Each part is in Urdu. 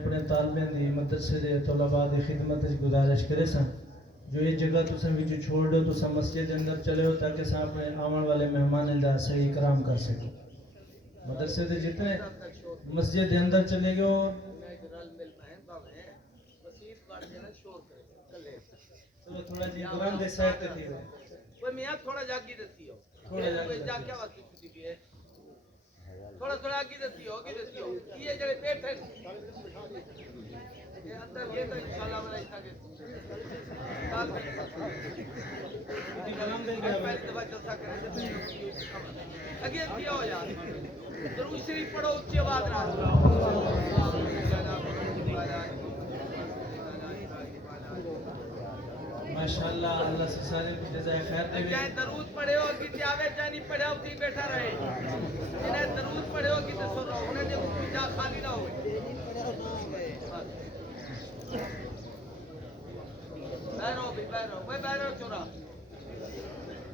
اپنے طالبین دی مدرسے دے طلباء دی خدمت گزارش کرے سن جو یہ جگہ تساں وچ چھوڑ دو تساں مسجد دے اندر چلے ہو تاکہ ساں اپنے آون والے مہمان دا صحیح اکرام کر سکیں. مدرسے دے جتنے مسجد دے اندر چلے گئے ہو تھوڑا جی قرآن دے سائٹ تے تھی وہ میاں تھوڑا جاگی دیتی ہو تھوڑا کیا وقت چھٹی بھی ہے تھوڑا آگے دیتی ہو یہ جڑے پیٹ ہے یہ اندر یہ تو انشاءاللہ والا اس طرح سال میں کلام دے گیا میں دعا چلتا کرے اگے کیا ہو یار درود شریف پڑھو اونچی آواز نال ماشاءاللہ اللہ سے سارے کی جزائے خیر دے. چاہے درود پڑھے ہو کہ آوے چاہے نہیں پڑھے ہو کہ بیٹھا رہے جنہیں درود پڑھے ہو کہ سن رہو انہیں دیکھو کوئی جا خالی نہ ہو بہرو چورا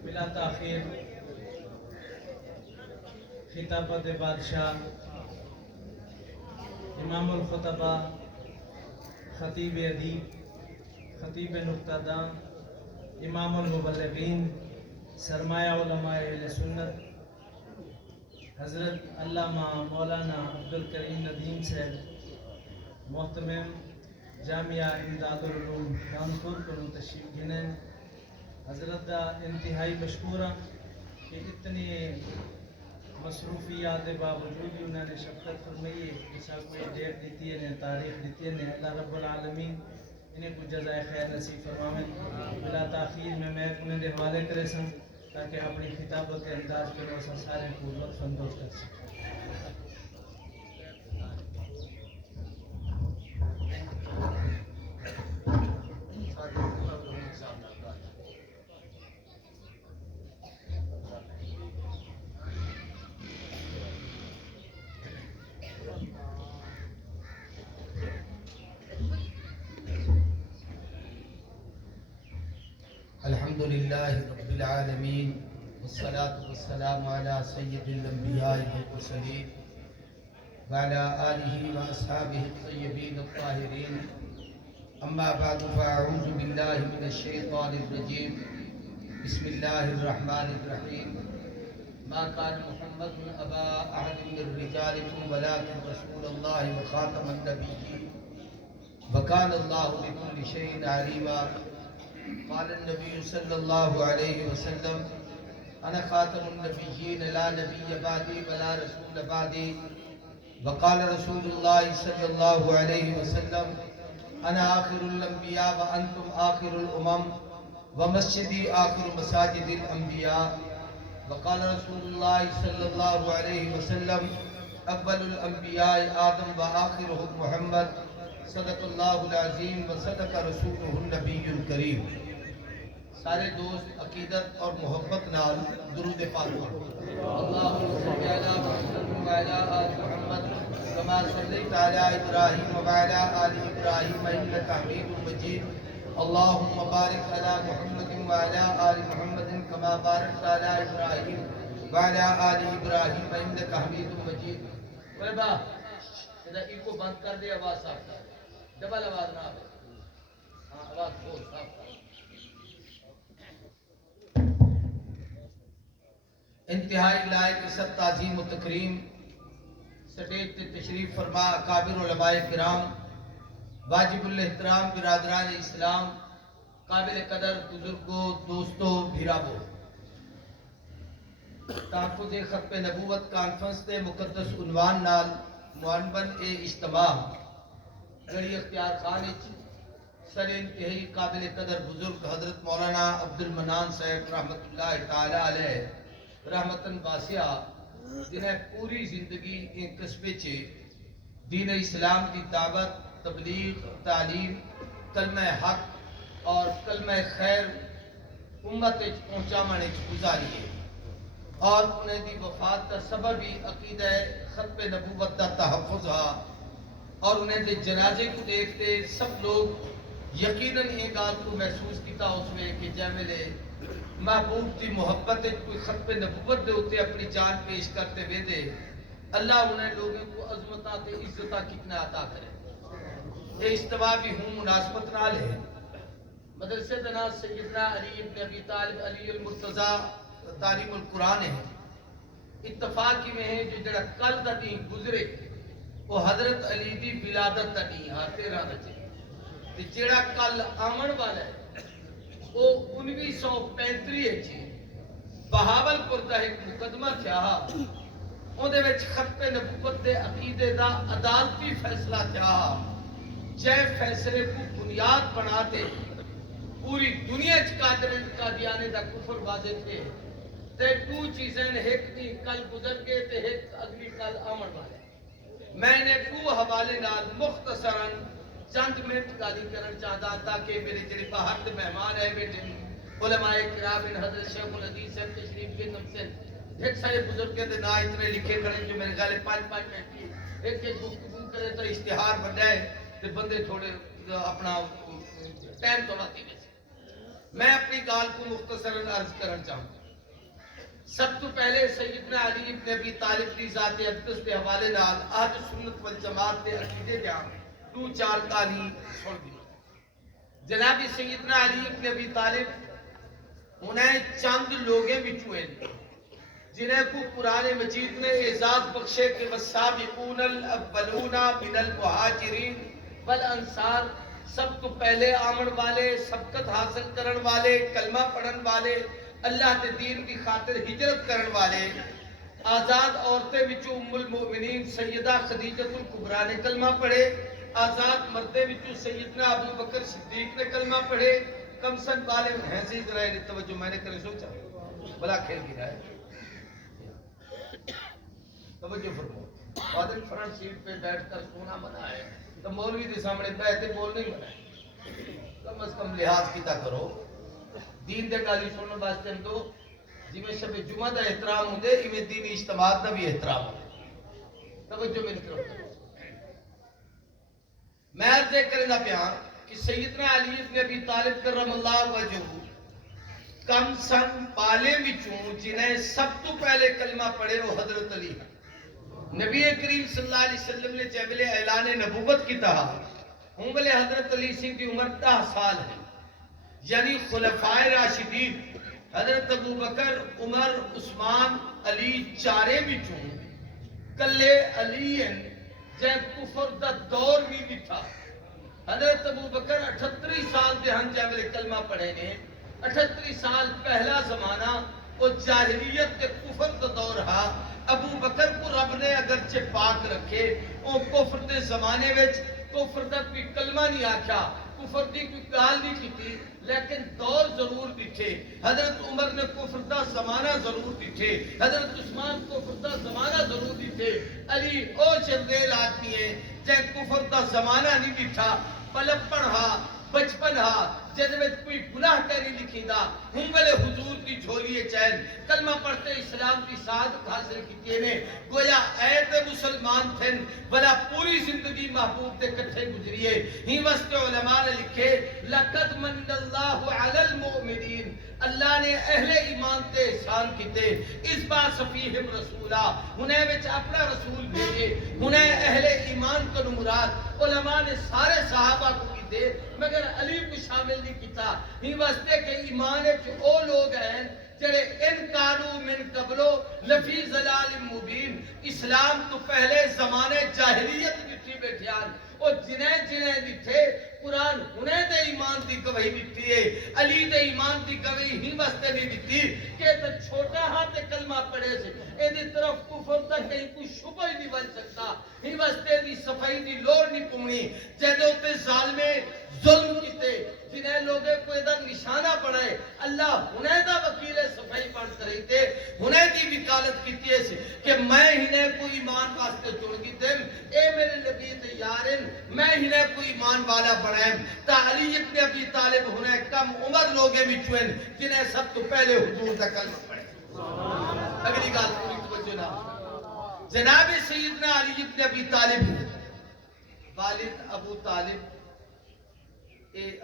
بلا تاخیر خطابت بادشاہ امام الخطبہ خطیب ادیب خطیب نقطہ داں امام المبلغین سرمایہ علماء اہل سنت حضرت علامہ مولانا عبدالکریم ندیم صاحب محتمم جامعہ امداد العلوم کانپور کو تشریف گنیں. حضرت دا انتہائی مشکورہ کہ اتنی مصروفیات باوجود بھی انہوں نے شفقت فرمائی جیسا کوئی ڈیٹ دیتی ہے نے تاریخ دیتی ہے نے اللہ رب العالمین انہیں کچھ جزائے خیر نصیب فرمائیں. بلا تاخیر میں انہیں دے حوالے کرے سن تاکہ اپنی خطابت کے انداز کے روسا سارے کو لطف اندوز کر سکیں. الحمدللہ رب العالمین والصلاة والسلام علی سید الانبیاء والمرسلین وعلی آلہ واصحابہ الطیبین الطاہرین. اما بعد فاعوذ باللہ من الشیطان الرجیم. بسم اللہ الرحمن الرحیم. ما کان محمد ابا احد من رجالکم ولکن رسول اللہ وخاتم النبیین وکان اللہ بكل شیء علیما. قال النبي صلى الله عليه وسلم أنا خاتم النبيين لا نبي بعدي ولا رسول بعدي. وقال رسول الله صلى الله عليه وسلم أنا آخر الأنبياء وأنتم آخر الأمم ومسجدي آخر مساجد الأنبياء. وقال رسول الله صلى الله عليه وسلم أول الأنبياء آدم وآخرهم محمد. صدق اللہ العظیم و صدق رسولہ النبی الکریم. سارے دوست عقیدت اور محبت نال درود پاک پڑھو. اللہم صلی علی محمد و علی آل محمد کما صلیت علی ابراہیم و علی آل ابراہیم انک حمید مجید. اللہم بارک علی محمد و علی آل محمد کما بارکت علی ابراہیم و علی آل ابراہیم انک حمید مجید. بابا ادھر کو بند کر دے آواز صاف کر ڈبل آواز نہ آئے. ہاں آواز بہت صاف کر. انتہائی لائق عزت تعظیم و تکریم سٹیج تے تشریف فرما اکابر علماء کرام واجب الاحترام برادران اسلام قابل قدر بزرگوں دوستوں بھیراووں. تحفظ ختم نبوت کانفرنس تے مقدس عنوان نال معنون اجتماع گڑی اختیار خان سر انتہائی قابل قدر بزرگ حضرت مولانا عبد المنان صاحب رحمت اللہ تعالی علیہ رحمتن واسعہ جنہیں پوری زندگی ان قصبے چے دین اسلام کی دعوت تبلیغ تعلیم کلمہ حق اور کلمہ خیر امت پہنچا مانے گزاری ہے. اور انہیں دی وفات کا سبب ہی عقیدہ ختم نبوت کا تحفظ ہے. اور انہیں دے جنازے کو دیکھتے سب لوگ یقیناً یہ گال کو محسوس کیتا اس میں کہ جیملے محبوب دی محبت کوئی ختم نبوت دے ہوتے اپنی جان پیش کرتے ہوئے دے اللہ انہیں لوگوں کو عظمتہ تے عزتہ کتنا عطا کرے. یہ استوا بھی ہوں مناسبت نال ہے مدرسے کا نام سیدنا علی ابن ابی طالب علی المرتضی تعلیم القرآن ہے اتفاق میں ہے جو جڑا کل دا دن گزرے وہ حضرت علی دی ولادت دا دن ہے 13 بجے تے جڑا کل آمن والا ہے وہ 1935 ہے بہاولپور دا ایک مقدمہ تھا اودے وچ ختم نبوت دے عقیدے دا عدالتی فیصلہ تھا جے فیصلے کو بنیاد بناتے پوری دنیا قادیانے دا کفر واضح تھے تے دو چیزیں ایک دی کل گزر گئے تے ایک اگلی کل آمن والے میں نے دو حوالے نال مختصراً چند منٹ گالی کرنا چاہتا تاکہ میرے جڑے باہر دے مہمان ہے بیٹے علماء کرام حضرت شیخ الحدیث صاحب تشریف کے نام سے ایک سارے بزرگ کے نا اتنے لکھے کریں جو میرے خیال 5 منٹ کی ایک گفتگو کرے تو اشتہار بن جائے تے بندے تھوڑے اپنا ٹائم تھوڑا دینے میں اپنی گال کو مختصراً عرض کرنا چاہوں سب تو پہلے سیدنا علی ابن ابی طالب کی ذات اقدس کے حوالے نال اہل سنت والجماعت کے عقیدے جہاں 2-4 کہانی چھوڑ دی جناب سیدنا علی ابن ابی طالب انہیں چند لوگیں بچوں ہیں جنہیں کو قرآن مجید نے اعزاز بخشے کہ والسابقون الاولون من المہاجرین والانصار سب تو پہلے آمن والے سبقت حاصل کرن والے کلمہ پڑھن والے اللہ کے دین کی خاطر ہجرت کرن والے آزاد عورتیں وچوں ام المؤمنین سیدہ خدیجہ الکبریٰ نے کلمہ پڑھے آزاد مردے وچوں سیدنا ابو بکر صدیق نے کلمہ پڑھے کم سن والے ہیں سے ذرا توجہ میں نے کرے سوچا بلا کھیل گرا ہے توجہ فرماؤ بادل فرنٹ سیٹ پہ بیٹھ کر سونا بنا ہے تو مولوی کے سامنے بیٹھے بول نہیں بنا ہے کم از کم لحاظ کیتا کرو دین دے گالی سننے واسطے ہم تو جی میں شب جمعہ دا احترام ہوں دے ایویں دینی اجتماع دا بھی احترام ہوں دے توجہ میری طرف کرو میں عرض کرنا پیار کہ سیدنا علی ابن ابی طالب کرم اللہ وجہہ کم سن پالے وچوں جنہیں سب تو پہلے کلمہ پڑھے وہ حضرت علی نبی کریم صلی اللہ علیہ وسلم نے جب اعلان نبوت کی تھا ہوں بلے حضرت علی سنگھ کی عمر 10 سال ہے یعنی خلفائے راشدین حضرت ابو بکر عمر عثمان علی چارے وچوں کلے علی جے کفر دا دور نہیں دکھا حضرت ابو بکر 38 سال دے ہن جے ویلے کلمہ پڑھے نے 38 سال پہلا زمانہ وہ جاہلیت کے کفر دا دور ہا ابو بکر کو رب نے اگرچہ پاک رکھے وہ کفر دے زمانے وچ کفر دا کوئی کلمہ نہیں آکھا کفر دی کوئی گال نہیں کیتی لیکن دور ضرور دکھے حضرت عمر نے کفر دا زمانہ ضرور دکھے حضرت عثمان کفر دا زمانہ ضرور دکھے علی او جنریل آدمی ہے جے کفر دا زمانہ نہیں دکھا پلپن ہا بچپن ہا جد میں کوئی گناہ کری لکھی دا ہوں ملے حضور کی جھولیے چین کلمہ پڑھتے اسلام کی سعادت حاصل کی نے گویا ایت مسلمان تھن بلا پوری زندگی محبوب تے کٹھے گزریے ہی وسط علماء نے لکھے لَقَدْ مَنَّ اللَّهُ عَلَى الْمُؤْمِنِينَ اللہ نے اہل ایمان تے احسان کیتے اس بات فیہم رسولہ انہیں وچ اپنا رسول بھیجے انہیں اہل ایمان کو مراد علماء نے سارے صحابہ کو کیتے مگر علی کو شامل نہیں کیتا ہی واسطے کہ ایمان ہے کہ او لوگ ہیں جڑے ان کانو من قبلو لفی ضلال مبین اسلام تو پہلے زمانے جاہلیت بیٹھی بیٹھیان اور جنہیں دیتے قرآن انہیں دے ایمان دی گواہی دیتی ہے علی دے ایمان دی گواہی ہی واسطے نہیں دیتی کہ تو چھوٹا ہاتھ کلمہ پڑھے سے ایدی طرف کفر تک کہیں کوئی شبہ ہی نہیں بن سکتا ہی واسطے دی صفائی دی لوڑ نہیں پونی جہدے ہوتے ظالمے ظلم کیتے جنہیں لوگے کو ادھر نشانہ پڑھائے اللہ انہیں دا وکیل صفائی پڑھتے رہی تھے انہیں دی وکالت کیتی ہے کہ میں ہنہیں کوئی ایمان واسطے چڑ گی دیں اے میرے نبی تیارن میں ہنہیں کوئی ایمان والا بڑھائیں تا علی ابن ابی طالب انہیں کم عمر لوگے بھی چوئن جنہیں سب تو پہلے حضور دا کلمہ پڑھے اگلی گال پوری توجہ نہ جناب سیدنا علی ابن ابی طالب والد ابو طالب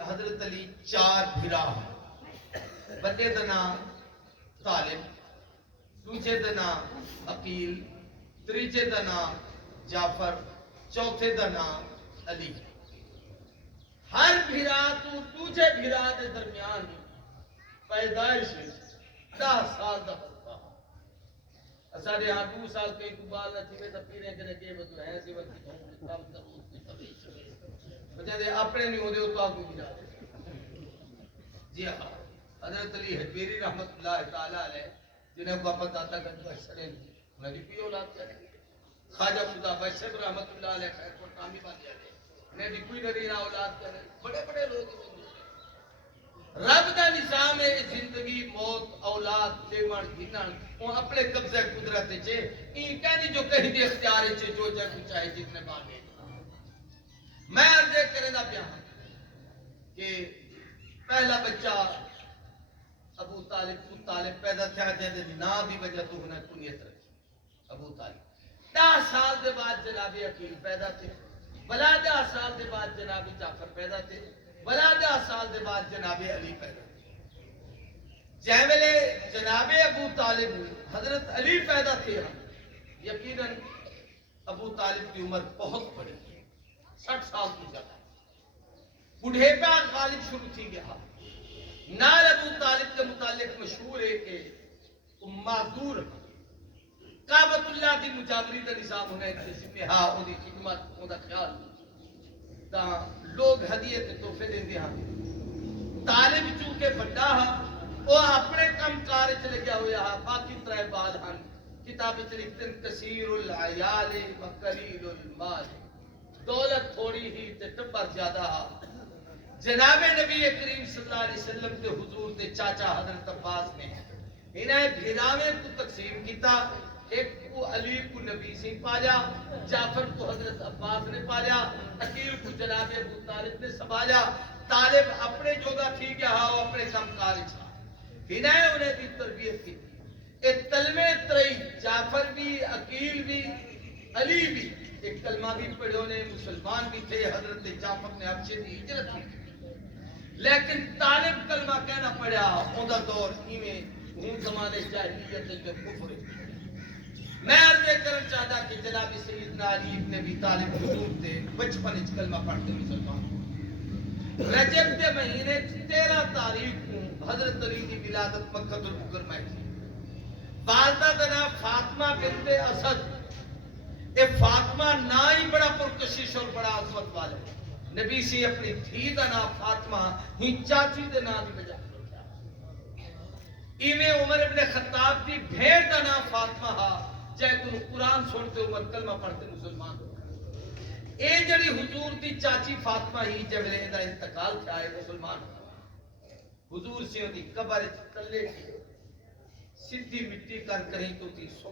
حضرت علی 4 بھرا بڑے دا نام طالب دوجے دا نام عقیل تریجے دا نام جعفر چوتھے دا نام علی جھوٹے بھرا دے درمیان پیدائش 10 سال دا فرق ساڑھے ہاں 2 سال کئی کو بال نہ تھی تو پیرے کے کے بدو ہے سی وقت کام ضرور دے اپنے نہیں ہوندے تو آپ کو بجا جی ہاں حضرت علی حجویری رحمت اللہ تعالی علیہ جنہیں کو اپنا داتا گنج بشرے انہیں بھی کوئی اولاد کرے خواجہ خدا بشر رحمت اللہ علیہ خیر کو کامی بات جاتے انہیں بھی کوئی نرینہ اولاد کرے بڑے بڑے لوگ رب دا نظام ہے زندگی موت اولاد دیوان گھنان وہ اپنے قبضہ قدرت چھے این کہنی جو کہیں دے اختیار چھے جو جائے کچھ چاہے جتنے بانے میں عرضے کرے دا بیان کہ پہلا بچہ ابو طالب پیدا تھا جیسے نا بھی وجہ تو ہونا کنیت رکھی ابو طالب 10 سال دے بعد جناب عقیل پیدا تھے بلا 10 سال دے بعد جناب جعفر پیدا تھے بلا 10 سال دے بعد جناب علی پیدا تھے جے ویلے جناب ابو طالب حضرت علی پیدا تھے یقیناً ابو طالب کی عمر بہت بڑی 60 سال کی زیادہ بڑھے پہ غالب شروع تھی گیا نال ابو طالب کے متعلق مشہور ہے کہ معذور کعبۃ اللہ دی مجاوری دا نظام ہونا ہے جس میں ہاں وہ دی خدمت وہ دا خیال تا لوگ ہدیے تے تحفے دیندے ہاں طالب چونکہ بڑا ہاں وہ اپنے کم کار چ لگیا ہویا ہاں باقی ترے بال ہن کتاب چ لکھتے کثیر العیال و قلیل المال دولت تھوڑی ہی تے ٹبر زیادہ ہاں جناب نبی کریم صلی اللہ علیہ وسلم کے حضور کے چاچا حضرت عباس نے انہیں بھیراویں کو تقسیم کیتا ایک کو علی کو نبی سے پایا جعفر کو حضرت عباس نے پایا عقیل کو جناب ابو طالب نے سنبھالا طالب اپنے جوگا تھی گیا ہاں اپنے کم کار چھا انہیں بھی تربیت کی ایک کلمے ترئی جعفر بھی عقیل بھی علی بھی ایک کلمہ بھی پڑھے نے مسلمان بھی تھے حضرت جعفر نے حبشے کی ہجرت کی لیکن طالب کلمہ کہنا پڑا اوندا دور ایویں ہن زمانے جاہلیت تے کفر میں عرض کرنا چاہتا کہ جناب سیدنا علی ابن ابی طالب حضور تے بچپن وچ کلمہ پڑھتے مسلمان رجب کے مہینے 13 تاریخ کو حضرت علی کی ولادت مکہ المکرمہ میں والدہ کا نام فاطمہ بنت اسد اے فاطمہ نا ہی بڑا پرکشش اور بڑا عظمت والا نبی سے اپنی دھی کا نام فاطمہ ہی چاچی دے نام دی وجہ ایویں عمر ابن خطاب دی بھیڑ کا نام فاطمہ ہا جے تم قرآن سنتے عمر کلمہ پڑھتے مسلمان اے جڑی حضور دی چاچی فاطمہ ہی جب لے دا انتقال تھا ہے مسلمان حضور سے دی قبر تلے سیدھی مٹی کر کہیں تو تھی سو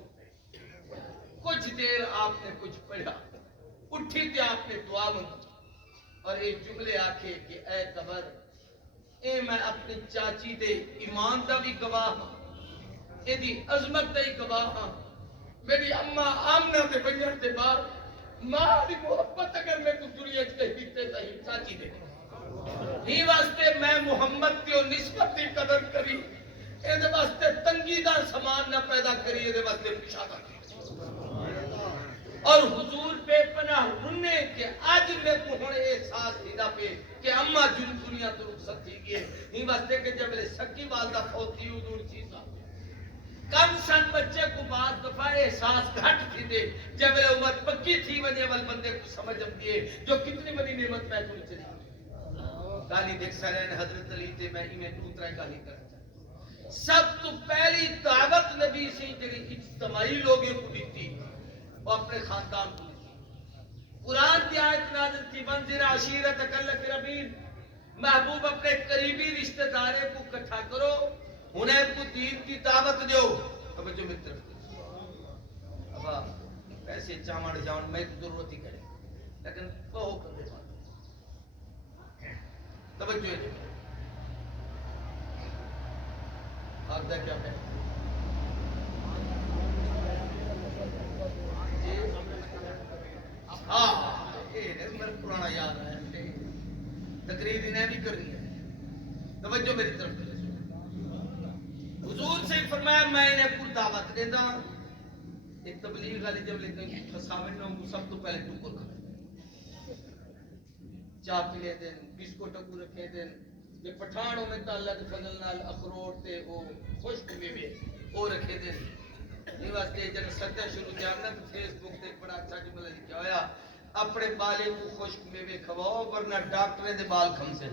کچھ دیر آپ نے کچھ پڑھا اٹھی تھی آپ نے دعا مانگی اور ایک جملے آکھے کہ اے قبر اے میں اپنی چاچی دے ایمان دا بھی گواہ ہاں اے دی عظمت دا ہی گواہ ہاں میری اماں آمنہ دے بنجر دے بعد ماں دی محبت اگر میں کو دنیا چلے بیتے تا ہی چاچی دے ہی واسطے میں محمد کی نسبت کی قدر کری اے دے واسطے تنگی دا سامان نہ پیدا کری اے دے واسطے پشادہ کی اور حضور بے پناہ رنے کہ آج میں کو ہونے احساس دینا پہ کہ اماں جن دنیا تو رخصت تھی گئے ہی واسطے کہ جب لے سکی والدہ فوتی حضور چیزا کم سن بچے کو بعد دفعہ احساس گھٹ تھی دے جب لے عمر پکی تھی وجہ وال بندے کو سمجھ اب دیے جو کتنی بڑی نعمت میں تم چلی گالی دیکھ سرین حضرت علی تے میں ہی میں دوترہ گالی کرتا سب تو پہلی دعوت نبی سے جڑی اجتماعی لوگوں کو دیتی وہ اپنے خاندان کو قرآن کی آیت نازل کی منظر عشیرت اکلک ربین محبوب اپنے قریبی رشتہ دارے کو کٹھا کرو انہیں کو دین کی دعوت دیو اب جو میں طرف ابا پیسے چامڑ جاؤن میں ضرورت ہی کرے لیکن وہ کر دے توجہ ہے آپ دا کیا کہتے ہاں یہ میرا پرانا یاد ہے تقریر انہیں بھی کرنی ہے توجہ میری طرف کرے حضور سے فرمایا میں انہیں پور دعوت دیتا ایک تبلیغ والی جب لیتے ہیں فساوٹ میں سب تو پہلے ٹکر کھائے چاہ پی لے دیں بسکوٹ کو رکھے دیں کہ پٹھانوں میں تا اللہ دے فضل نال اخروٹ تے وہ خشک میوے وہ رکھے دے یہ واسطے جب سطح شروع جاننا تو فیس بک تے بڑا اچھا جملہ لکھا ہویا اپنے بالے کو خشک میوے کھواؤ ورنہ ڈاکٹریں دے بال کھمسے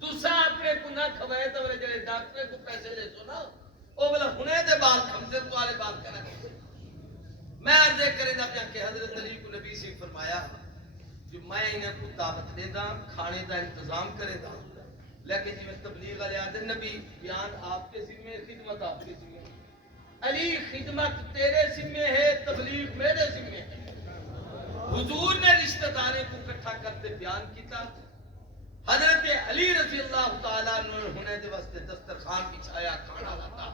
تسا اپنے کو نہ کھوائے تو بلے جڑے ڈاکٹریں کو پیسے لے سو نا وہ بلا ہنے دے بال کھمسے تو آلے بال کہنا کھمسے میں عرض کرے دا پیا کہ حضرت علی کو نبی سے فرمایا جو میں انہیں کو دعوت دے دا کھانے دا انتظام کرے دا لیکن جی میں تبلیغ علیہ آدھے نبی بیان آپ کے ذمہ خدمت آپ کے ذمہ علی خدمت تیرے ذمہ ہے تبلیغ میرے ذمہ ہے حضور نے رشتہ دارے کو اکٹھا کرتے بیان کیتا حضرت علی رضی اللہ تعالیٰ نے دے واسطے دسترخوان بچھایا کھانا لاتا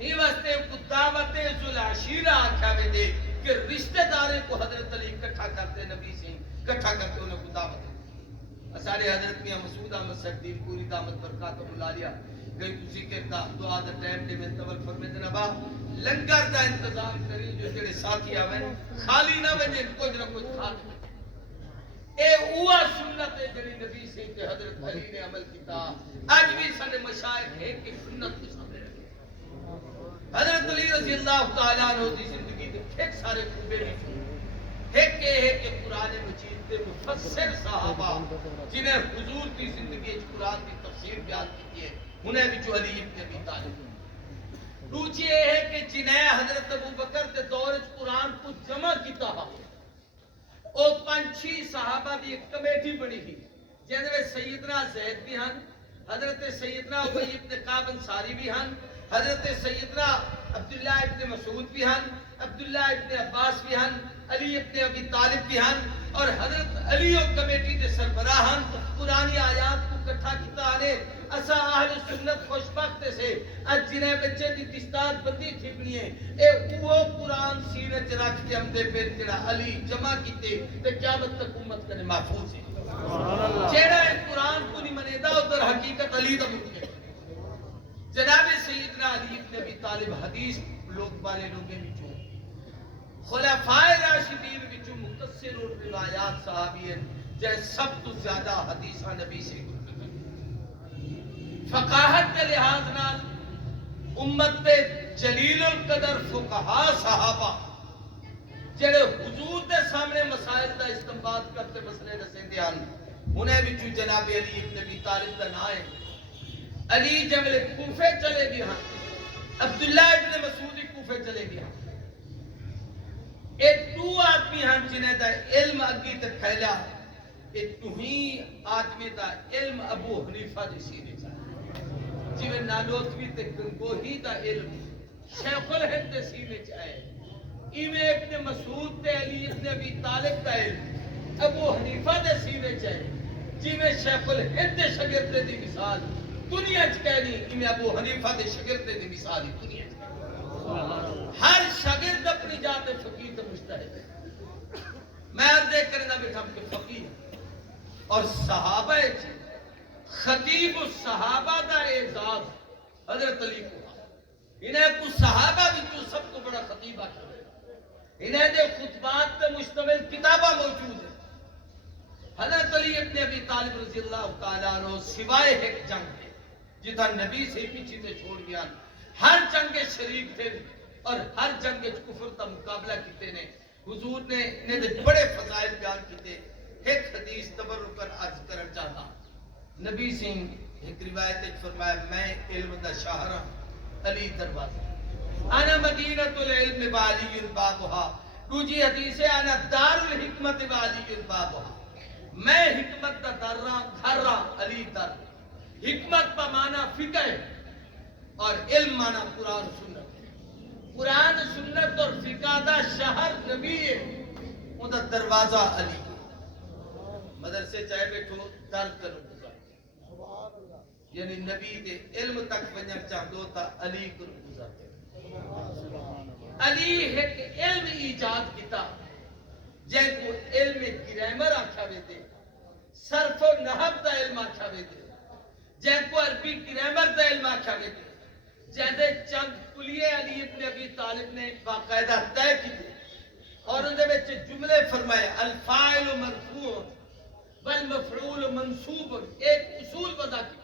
ہی واسطے کو دعوت ذوالعشیرہ آکھا میں دے کہ رشتہ دارے کو حضرت علی اکٹھا کرتے نبی سے اکٹھا کرتے انہیں کو دعوت دے سارے حضرت میاں مسعود احمد صدیق پوری دامت برکاتہ اللہ لیا گئی تو ذکر دا دعا دا ٹائم دے میں تول فرمے دے نبا لنگر دا انتظام کری جو جڑے ساتھی آویں خالی نہ وجے کچھ نہ کچھ کھا دے اے اوہ سنت ہے جڑی نبی سے کہ حضرت علی نے عمل کیتا آج بھی سارے مشائخ ہیں کہ سنت کو سامنے رکھے حضرت علی رضی اللہ تعالیٰ عنہ دی زندگی دے ایک سارے خوبے بھی چھو ایک کہ قرآن مجید دے مفسر صحابہ جنہیں حضور کی زندگی قرآن کی تفسیر بیان کی ہے انہیں بھی جو علی ابن ابی طالب دوسری یہ ہے کہ جنہیں حضرت ابو بکر کے دور قرآن کو جمع کیتا ہے او پنچھی صحابہ دی ایک کمیٹی بنی تھی جن میں سیدنا زید بھی ہن حضرت سیدنا ابی ابن کعب انصاری بھی ہن حضرت سیدنا عبداللہ ابن مسعود بھی ہن عبداللہ ابن عباس بھی ہن علی ابن ابی طالب بھی ہن اور حضرت علی و کمیٹی دے سربراہن قرآنی آیات کو اکٹھا کیتا آنے اسا اہل سنت خوشبخت سے اج جنہیں بچے دی دستار بندی تھی بنی ہے اے وہ قرآن سینے چ رکھ کے ہم دے پھر جڑا علی جمع کیتے تے قیامت تک امت کرے محفوظ ہے جڑا قرآن کو نہیں منے دا ادھر حقیقت علی دا ملک ہے جناب سیدنا علی ابن ابی طالب حدیث لوگ والے لوگیں بچوں خلفائے راشدین بچوں مقتصر روایات صحابی ہیں جیسے سب تو زیادہ حدیثہ نبی سے فقاہت کے لحاظ نال امت پہ جلیل القدر فقہا صحابہ جڑے حضور دے سامنے مسائل دا استنباط کرتے مسئلے رسیں دیان انہیں بچوں جناب علی ابن ابی طالب دا نام ہے علی جمل کوفے چلے بھی ہاں عبداللہ ابن مسعود کوفے چلے بھی ہاں ایک دو آدمی ہاں جنہیں دا علم اگی تک پھیلا ایک توہی آدمی دا علم ابو حنیفہ دی سینے چاہے جیوے نالوتوی تے گنگوہی دا علم شیخ الہند دے سینے چاہے ایوے ابن مسعود تے علی ابن ابی طالب دا علم ابو حنیفہ دے سینے چاہے جیوے شیخ الہند دے شگرد دی مثال دنیا چکہنی انہیں ابو حنیفہ دے شگرد دے مثالی دنیا چکہنی ہر شگرد اپنی جاتے فقیر تے مجتہد ہے میں دیکھ کرنا بیٹھا کہ فقیر اور صحابہ خطیب الصحابہ دا اعزاز حضرت علی کو انہیں کو صحابہ بھی تو سب کو بڑا خطیب آتا ہے انہیں دے خطبات تے مشتمل کتابہ موجود ہے حضرت علی ابن ابی طالب رضی اللہ تعالیٰ عنہ سوائے ایک جنگ ہے جتا نبی سے پیچھے تے چھوڑ دیا ہر جنگ شریک تھے اور ہر جنگ کفر تا مقابلہ کیتے نے حضور نے انہیں بڑے فضائل بیان کیتے ایک حدیث تبرکن عرض کرنا چاہتا نبی سے ایک روایت فرمایا میں علم دا شاہرہ علی دروازہ انا مدینۃ العلم وعلی بابها دوسری حدیث ہے انا دار الحکمت وعلی بابها میں حکمت دا درہ گھر علی در حکمت پا معنی فقہ ہے اور علم معنی قرآن سنت قرآن سنت اور فقہ دا شہر نبی ہے ان دا دروازہ علی مدرسے چاہے بیٹھو در کرو گزارتے یعنی نبی دے علم تک بنیاں چاہدو تا علی کرو گزارتے علی ایک علم ایجاد کیتا جن کو علم گرامر آکھا بیتے صرف و نحو دا علم آکھا بیتے جن کو عربی گرامر دا علم آکھا بیتے جہدے چند کلیے علی ابن ابی طالب نے باقاعدہ طے کی اور اندھے میں جملے فرمائے الفاعل مرفوع بل مفعول منصوب ایک اصول وضع کی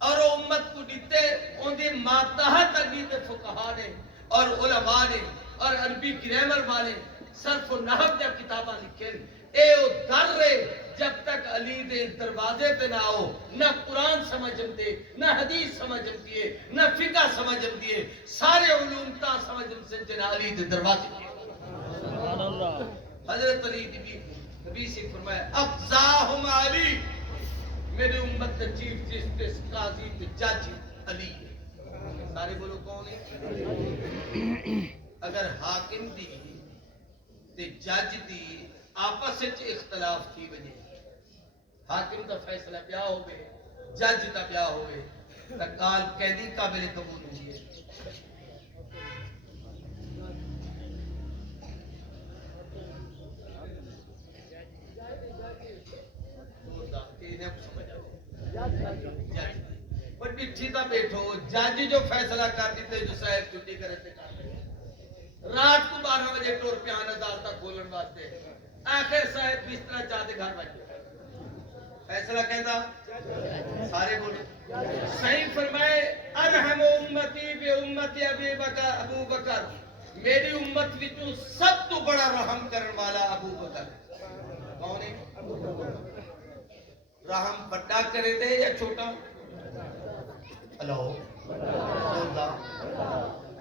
اور امت کو دیتے ان دے ماتحت دیتے فقہا نے اور علماء نے اور عربی گرامر والے صرف و نحو جب کتاباں لکھیں اے او در رہے جب تک علی دے دروازے تے نہ ہو نہ قرآن سمجھن دے نہ حدیث سمجھن دیے نہ فقہ سمجھن دیے سارے علوم تا سمجھن سے جنا علی دے دروازے سبحان اللہ حضرت علی نبی سے فرمایا افزاہم علی میری امت کا چیف جسٹس قاضی تے جج علی سارے بولو کون ہے اگر حاکم دی تے جج دی آپس وچ اختلاف تھی وجے حاکم دا فیصلہ پیا ہوے جج دا پیا ہوے تے کال قیدی قابل قبول ہوندی ہے پر بٹھی تا بیٹھو جج جو فیصلہ کر دیتے جو صاحب چھٹی کرے تے کر دے رات کو 12 بجے ٹور پیان عدالت کھولن واسطے آخر صاحب بستر چاہتے گھر بچے فیصلہ کہتا سارے بولے صحیح فرمائے ارحم امتی بے امتی ابو بکر میری امت وچوں سب تو بڑا رحم کرن والا ابو بکر کون ہے رحم بڑا کرے دے یا چھوٹا ہلو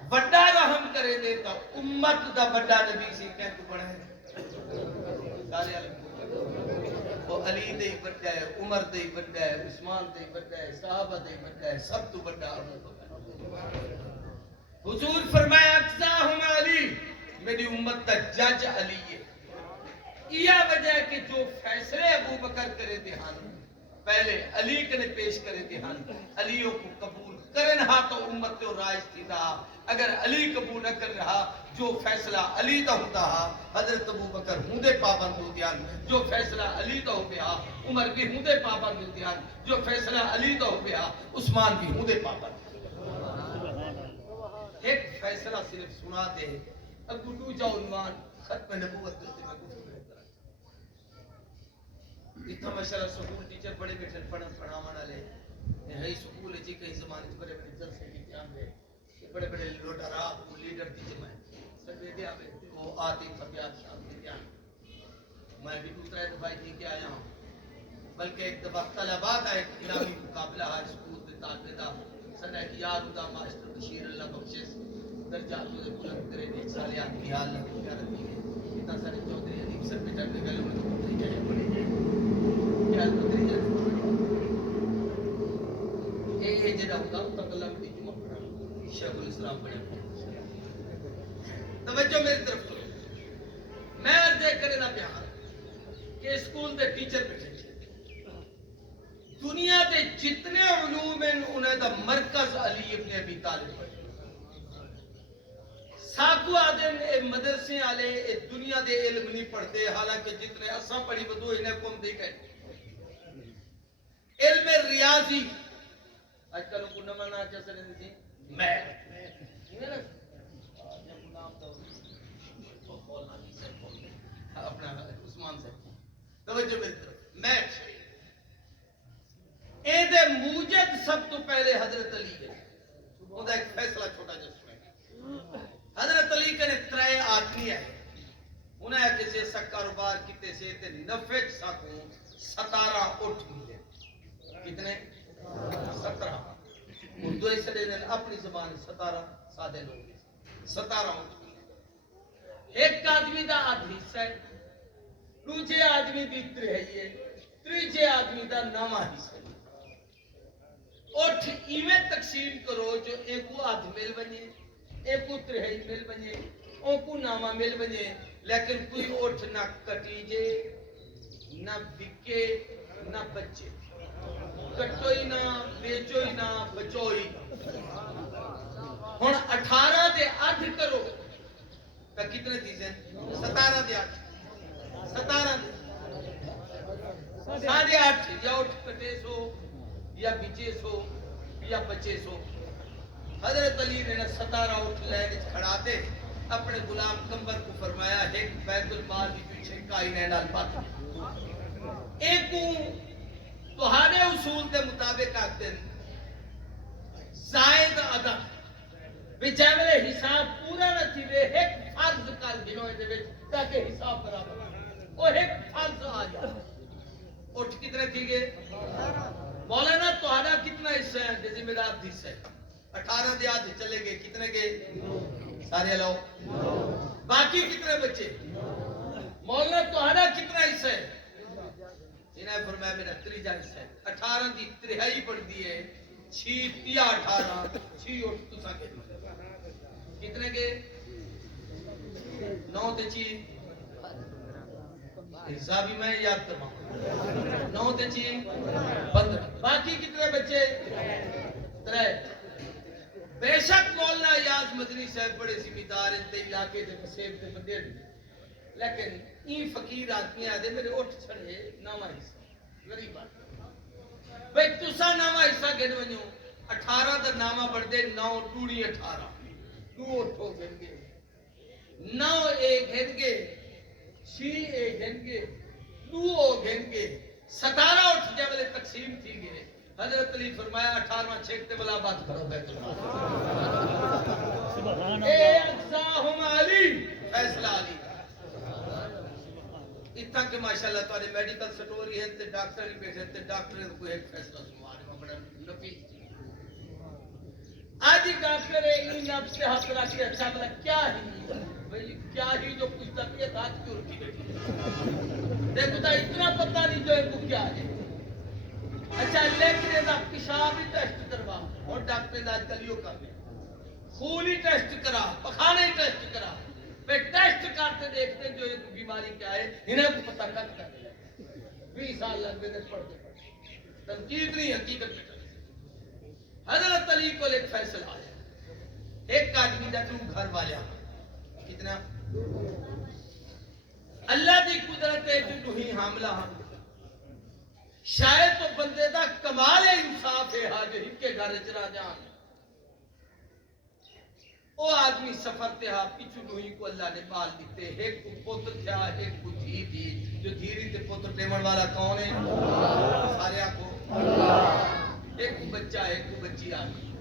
بڑا رحم کرے دے تو امت دا بڑا نبی سی کہ تو بڑا ہے سارے وہ علی دے ہی بڑا ہے عمر دے ہی بڑا ہے عثمان دے ہی بڑا ہے صحابہ دے ہی بڑا ہے سب تو بڑا حضور فرمایا اقصاہم علی میری امت دا جج علی ہے یہ وجہ ہے کہ جو فیصلے ابو بکر کرے دے ہن پہلے علی کنے پیش کرے دے ہن علیوں کو قبول کرن ہا تو امت تو راج تھی دا اگر علی قبول نہ کر رہا جو فیصلہ علی دا ہوتا ہا حضرت ابو بکر ہوندے پابند ہو دیان جو فیصلہ علی دا ہو گیا عمر بھی ہوندے پابند ہو دیان جو فیصلہ علی دا ہو گیا عثمان بھی ہوندے پابند ایک فیصلہ صرف سنا دے اب دو جاؤ عنوان ختم نبوت دے میں گفتگو اتنا ماشاءاللہ سکول ٹیچر بڑے بیٹھے پڑھن پڑھاون والے ہے سکول جی کئی زمانے بڑے بڑے جلسے کی قیام ہے بڑے بڑے لوٹرا لیڈر کی جمع سب دے آوے وہ آتی فبیات شام کے قیام میں بھی دوسرا دفعہ تھی کہ آیا ہوں بلکہ ایک دفعہ طلبات آئے انعامی مقابلہ ہر سکول کے طالب دا سنا کہ یار دا ماسٹر بشیر اللہ بخشش درجات میں بلند کرے نیک سالیات کی حال لگو کیا رکھی ہے اتنا سارے چودھری عظیم سر پہ چڑھنے گئے انہوں نے پتری جائے پڑے کیا پتری جائے یہ جڑا ہوتا تکلم دی جمع پڑھا شیخ الاسلام پڑھے توجہ میری طرف کرو میں عرض کرے نہ پیار کہ اسکول دے ٹیچر بیٹھے دنیا دے جتنے علوم ہیں انہیں دا مرکز علی ابن ابی طالب پڑھے ساکو آدم اے مدرسے آلے اے دنیا دے علم نہیں پڑھتے حالانکہ جتنے اساں پڑھی بدو انہیں کون دے گئے علم ریاضی آج کل کو نمانا چاہتے رہنے تھی میں اپنا عثمان سے توجہ میری طرف میتھ اے دے موجد سب تو پہلے حضرت علی ہے وہ دا ایک فیصلہ چھوٹا جا سنے حضرت علی کنے ترے آدمی ہے انہیں کسی ایسا کاروبار کتے سے تے نفع ساکوں 17 اٹھ ملے کتنے 17 اردو ایسے لینے اپنی زبان 17 سادے لوگ 17 اٹھ ملے ایک آدمی دا آدھی حصہ ہے دوسرے آدمی دی ترہی ہے تیسرے آدمی دا نامہ حصہ ہے اٹھ ایویں تقسیم کرو جو ایک کو آدھ مل بنے ایک کو ترہی مل بنے او کو نامہ مل بنے لیکن کوئی اٹھ نہ کٹی جے نہ بکے نہ بچے کٹو ہی نہ بیچو ہی نہ بچو ہی ہن 18 دے آدھ کرو تو کتنے چیزیں 17 دے آٹھ 17 ساڑھے 8 یا اٹھ کٹے سو یا بچے سو یا بچے سو حضرت علی نے 17 اٹھ لائن کھڑا دے اپنے غلام کمبر کو فرمایا ایک بیت المال کی پیچھے کائی نے ڈال پاتا ایک کو تہاڈے اصول دے مطابق آتے ہیں زائد ادا بھی جے ویلے حساب پورا نہ تھیوے ایک فرض کر گنو دے وچ تاکہ حساب برابر او ایک فرض آ جائے اٹھ کتنے تھی گئے مولانا تہاڈا کتنا حصہ ہے جے ذمہ دار دی حصہ ہے 18 دے آدھے چلے گئے کتنے گئے سارے لاؤ باقی کتنے بچے مولانا تہاڈا کتنا حصہ ہے انہیں فرمایا میرا تریجا حصہ ہے 18 دی تہائی بڑھتی ہے 6 3 18 6 اٹھ تساں کے کتنے گئے 9 تے 6 حساب ہی میں یاد کرواؤں 9 تے 6 15 باقی کتنے بچے 3 بے شک مولانا یاز مدنی صاحب بڑے ذمہ دار ہیں تے علاقے دے مسیب تے بندے لیکن این فقیر آدمی آدھے میرے اٹھ چھڑے نواں حصہ غریب بات بھئی تسا نواں حصہ گن ونیو 18 دا نامہ بڑھ دے 9 ٹوڑی 18 دو اٹھو گن گے 9 ایک گن گے 6 ایک گن گے 2 گن گے 17 اٹھ جے والے تقسیم تھی گئے حضرت علی فرمایا 18واں چھیکتے والا بات کرو بیت اللہ اے اجزاہم علی فیصلہ علی اتنا کہ ماشاءاللہ تمہارے میڈیکل سٹور ہی ہیں تے ڈاکٹر ہی بیٹھے تے ڈاکٹر نے کوئی ایک فیصلہ سنوانے میں بڑا نفیس آج ہی ڈاکٹر ہے این نفس سے ہاتھ رکھ کے اچھا بلا کیا ہی بھئی کیا ہی جو کچھ طبیعت ہاتھ کیوں رکھی بیٹھی دیکھو تا اتنا پتہ نہیں جو ان کو کیا ہے اچھا لیکن ایسا پیشاب ہی ٹیسٹ کروا اور ڈاکٹر نے آج کل یہ کام ہے خون ہی ٹیسٹ کرا پخانا ہی ٹیسٹ کرا پہ ٹیسٹ کرتے دیکھتے جو ایک بیماری کیا ہے انہیں کو پتہ کٹ کر دیا 20 سال لگ گئے پڑھتے پڑھتے تنقید نہیں حقیقت میں حضرت علی کو ایک فیصلہ آیا ایک آدمی دا تو گھر والا کتنا اللہ دی قدرت ہے جو ہی حاملہ ہم شاید تو بندے دا کمال انصاف ہے حاجر ہی کے گھر چرا جان او آدمی سفر تے ہاں پیچھو نوہی کو اللہ نے پال دیتے ایک کو پتر تھا ایک کو دھی تھی جو دھیری تے پتر ٹیمن والا کون ہے سارے آپ کو ایک کو بچہ ایک کو بچی آگئی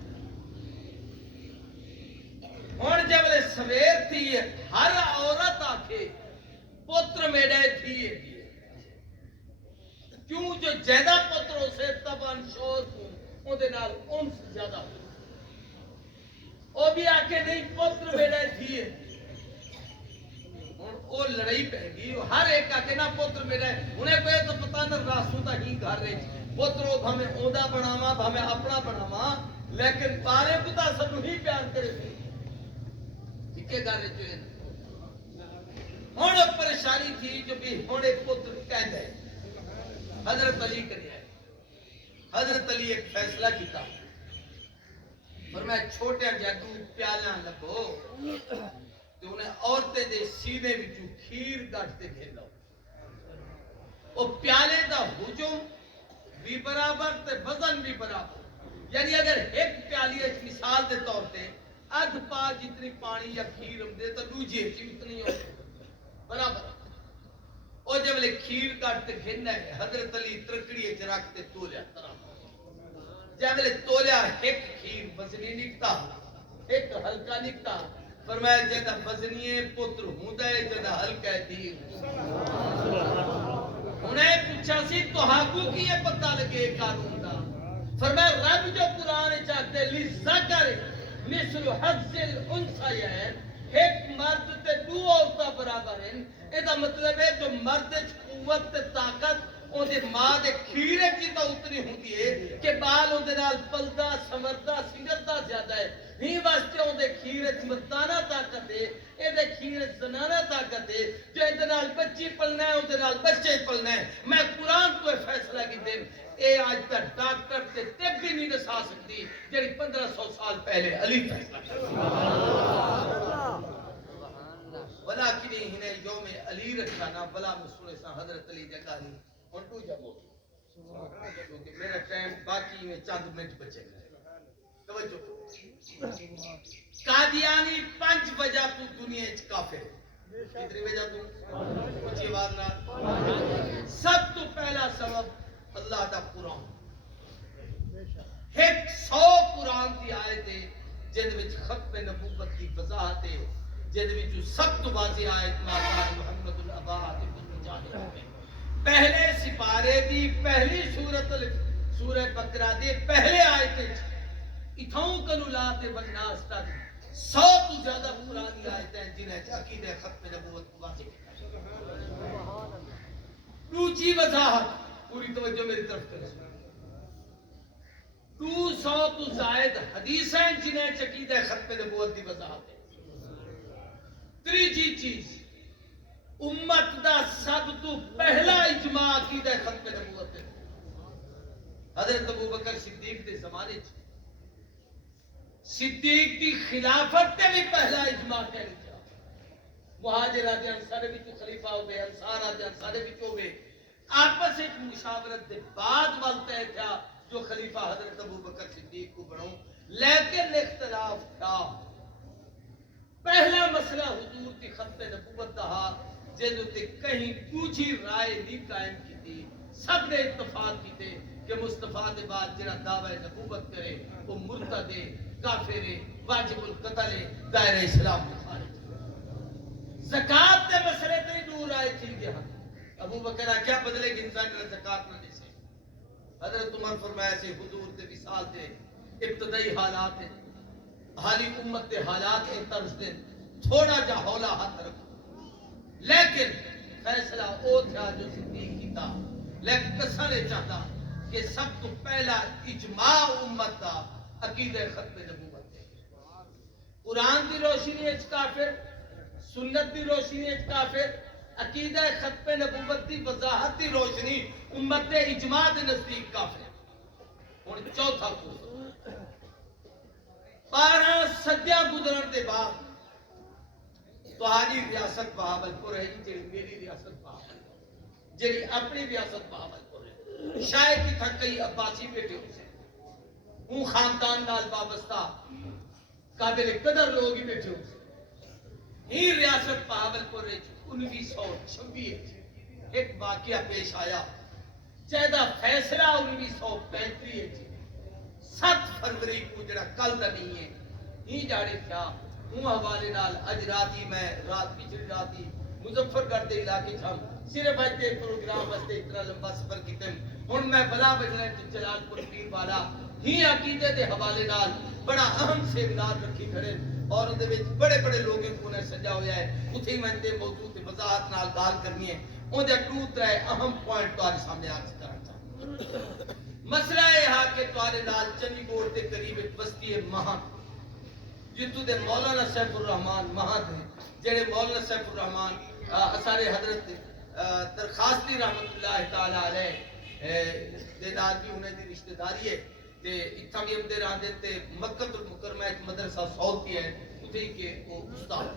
اور جب لے سویر تھی ہر عورت آکھے پتر میڈے تھیے دیئے کیوں جو زیادہ پتروں سے تبان شور کو ان دے نال انس زیادہ ہو او بھی آکے نہیں پتر میرے تھیے او لڑائی پہ گی ہر ایک آکے نا پتر میرے انہیں کوئی تو پتا نہ راسوں تا ہی گھر رہی پتروں بھامیں اوندہ بناما بھامیں اپنا بناما لیکن بارے پتا سب ہی پیار کرے تھے ٹھیکے گھر رہے جو ہونے پریشانی تھی جو بھی ہونے پتر کہہ دے حضرت علی کرے آئے حضرت علی ایک فیصلہ کیتا فرمایا چھوٹے جادو پیالاں لگو تو انہیں عورتیں دے سینے وچوں کھیر گاٹتے گھن لو او پیالے دا حجم بھی برابر تے وزن بھی برابر یعنی اگر ایک پیالی ایک مثال دے طور تے ادھ پا جتنی پانی یا کھیر ہم دے تو دوجے اتنی ہو برابر او جب لے کھیر کاٹتے گھن ہے حضرت علی ترکڑی اچ رکھتے تولیا طرح جب لے تولیا ایک کھیر وزنی نکتا ایک ہلکا نکتا فرمایا جدہ وزنی پتر ہوں دے جدہ ہلکا دیر انہیں پوچھا سی تو ہاکو کی یہ پتہ لگے قانون دا فرمایا رب جو قرآن چاہتے لِذَّكَرِ مِثْلُ حَظِّ الْأُنْثَيَيْنِ ایک مرد تے دو عورتاں برابر ہیں ایدہ مطلب ہے جو مرد قوت تے طاقت ان دے ماں دے کھیرے جیتا اتنی ہوتی ہے کہ بال ان دے نال پلدہ سمردہ سنگردہ زیادہ ہے نہیں واسطے ان دے کھیرے مردانہ طاقت ہے ان دے کھیرے زنانہ طاقت ہے جو ان دے نال بچی پلنا ہے ان دے نال بچے پلنا ہے میں قرآن کو فیصلہ کی دیں اے آج تک ڈاکٹر تے طب بھی نہیں نسا سکتی جنہی 1500 سال پہلے علی فیصلہ ولیکن انہیں یوم علی رکھانا بلا میں سنے سا حضرت علی جگہ ہی ان تو جب ہو کیونکہ میرا ٹائم باقی میں چند منٹ بچے گئے توجہ قادیانی 5 وجہ تو دنیا اچ کافر کتنی وجہ تو اچھی آواز نہ سب تو پہلا سبب اللہ دا قرآن 100 قرآن کی آیت ہے جن وچ ختم نبوت کی وضاحت ہے جن وچ سب تو واضح آیت ما کان محمد الابا پہلے سپارے دی پہلی سورہ بقرہ دی پہلے آیت اتھاؤں کنو لات والناس تک 100 تو زیادہ پرانی آیتیں جنہیں عقیدہ ختم نبوت کو واضح کیا دوسری وضاحت پوری توجہ میری طرف کریں 200 تو زائد حدیثیں جنہیں عقیدہ ختم نبوت کی وضاحت ہے تیسری چیز امت دا سب تو پہلا اجماع عقیدہ ختم نبوت ہے حضرت ابوبکر صدیق دے زمانے چ صدیق دی خلافت تے بھی پہلا اجماع کہہ لیا مہاجرہ دے انصار وچ خلیفہ ہوئے انصار دے انصار وچ ہوئے آپس ایک مشاورت دے بعد والتے تھا جو خلیفہ حضرت ابوبکر صدیق کو بناؤ لیکن اختلاف تھا پہلا مسئلہ حضور کی ختم نبوت دا جن تے کہیں دوسری رائے نہیں قائم کی تھی سب نے اتفاق کی تھے کہ مصطفیٰ دے بعد جڑا دعوی نبوت کرے وہ مرتد ہے کافر ہے واجب القتل ہے دائرہ اسلام میں خارج زکات دے مسئلے تے دور آئے تھی کہ ابو بکر کیا بدلے کہ انسان نے زکات نہ دے سے حضرت عمر فرمایا سے حضور دے وصال دے ابتدائی حالات ہیں حالی امت دے حالات ہیں طرز دے تھوڑا جا ہولا ہاتھ رکھو لیکن فیصلہ او تھا جو صدیق کی تھا لیکن کسانے چاہتا کہ سب تو پہلا اجماع امت دا عقیدہ ختم نبوت ہے قرآن دی روشنی اچ کافر سنت دی روشنی اچ کافر عقیدہ ختم نبوت دی وضاحت دی روشنی امت دے اجماع دے نزدیک کافر اور چوتھا کو 12 صدیاں گزرن دے بعد تہاڈی ریاست بہاولپور ہے جڑی میری ریاست بہاولپور جڑی اپنی ریاست بہاولپور ہے شاید کہ تھا کئی عباسی بیٹے ہو سے ہوں خاندان نال وابستہ قابل قدر لوگ ہی بیٹھے ہو سے ہی ریاست بہاولپور 1926 ایک واقعہ پیش آیا جیدہ فیصلہ 1935 7 فروری کو جڑا کل دا نہیں ہے ہی جاڑے تھا ہوں حوالے نال اج راتی میں رات پچھلی راتی مظفر گڑھ دے علاقے تھا صرف اج دے پروگرام واسطے اتنا لمبا سفر کیتے ہن میں بلا بجنا جلال پور پیر والا ہی عقیدے دے حوالے نال بڑا اہم سیمینار رکھی کھڑے اور اون دے وچ بڑے بڑے لوگوں کو نے سجا ہویا ہے اوتھے میں تے موضوع تے وضاحت نال گل کرنی ہے اون دے 2-3 اہم پوائنٹ تہاڈے سامنے عرض کرنا چاہتا مسئلہ یہ ہے کہ تہاڈے نال چنی بورڈ دے قریب ایک بستی ہے مہا جتو دے مولانا سیف الرحمان مہا دے جڑے مولانا سیف الرحمان اسارے حضرت درخواستی رحمت اللہ تعالی علیہ دے نال بھی انہیں دی رشتہ داری ہے تے اتھا بھی ہم دے رہاں تے مکہ المکرمہ ایک مدرسہ سعودی ہے اتھے کہ وہ استاد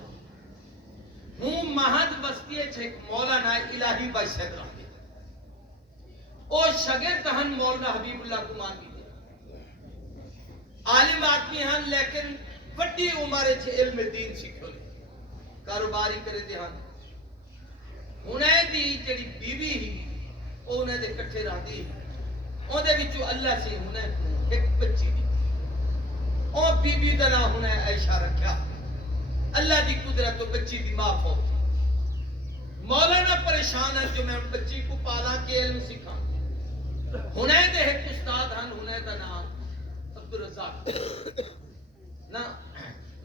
ہوں مہد بستی ہے ایک مولانا الہی بائی صاحب رہتے او شاگرد ہن مولانا حبیب اللہ کو مان دی عالم آدمی ہن لیکن بڑی عمر علم دین سیکھو لے کاروباری کرے دے ہن انہیں دی جڑی بیوی ہی او انہیں دے کٹھے رہ دی اون دے وچوں اللہ سے انہیں ایک بچی دی او بی بی دا نام انہیں عائشہ رکھیا اللہ دی قدرت تو بچی دی معاف ہو مولانا پریشان ہے جو میں بچی کو پالا کے علم سکھا انہیں دے ایک استاد ہن انہیں دا نام عبدالرزاق نا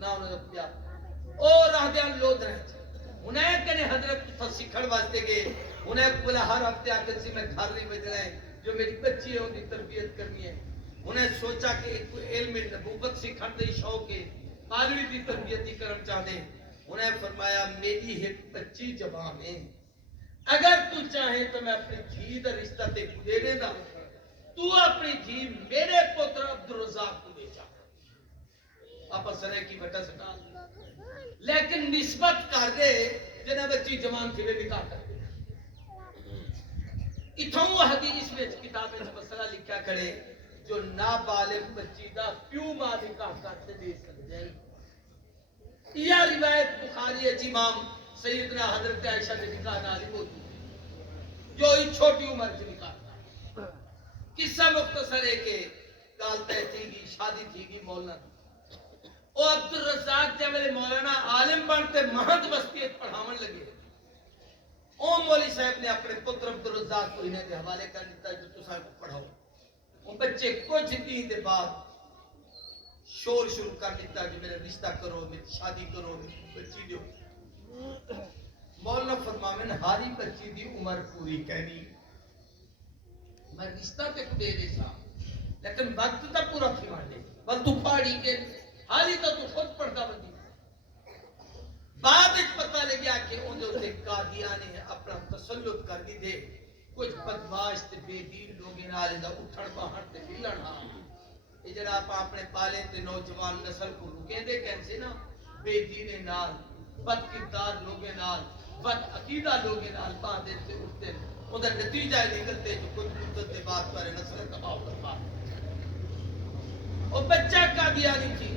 انہیں دا پیار او رہ دیاں لود رہے انہیں کنے حضرت کو سکھڑ واسطے گئے انہیں بولا ہر ہفتے آکر سی میں گھر نہیں بجنا ہے جو میری بچی ہے ان کی تربیت کرنی ہے انہیں سوچا کہ ایک علم نبوت سکھڑ دے شوق ہے پالوی کی تربیت ہی کرنا چاہتے انہیں فرمایا میری ایک بچی جوان ہے اگر تو چاہے تو میں اپنی دھی دا رشتہ تے کو دے دے دا تو اپنی دھی میرے پتر عبدالرزاق کو دے جا آپ سرے کی بٹا سٹا لیکن نسبت کر دے جنہ بچی جوان تھی وہ نکاح کر دے اتھوں حدیث میں کتاب میں مسئلہ لکھا کھڑے جو نابالغ بچی دا پیو ماں نکاح کرتے دے سکتے یہ روایت بخاری ہے امام سیدنا حضرت عائشہ کے نکاح نالی موجود جو ہی چھوٹی عمر سے نکاح قصہ مختصر ہے کہ گال طے تھی گی شادی تھی گی مولانا او عبد الرزاق جب مولانا عالم بنتے مہد بستی پڑھاون لگے او مولوی صاحب نے اپنے پتر عبد الرزاق کو انہیں دے حوالے کر دیتا جو تساں کو پڑھاؤ وہ بچے کچھ دن دے بعد شور شروع کر دیتا کہ میرا رشتہ کرو میری شادی کرو میری بچی دیو مولانا فرماویں ہاری بچی دی عمر پوری کہنی میں رشتہ تے کو دے دے سا لیکن وقت تا پورا تھی مان دے بل تو پاڑی کے حالی تو خود پڑھتا بندی بعد ایک پتہ لگیا کہ انہوں نے قادیانے اپنا تسلط کر دی دے کچھ بدماش تے بے دین لوگیں نالے دا اٹھڑ باہر تے ملن ہاں یہ جڑا آپ اپنے پالے تے نوجوان نسل کو رکیں دے کہنسے نا بے دین نال بد کردار لوگیں نال بد عقیدہ لوگیں نال باندھے تے اٹھتے ادھر نتیجہ نکلتے جو کچھ مدت کے بعد پر نسل تباہ کروا اور بچہ قادیانی تھی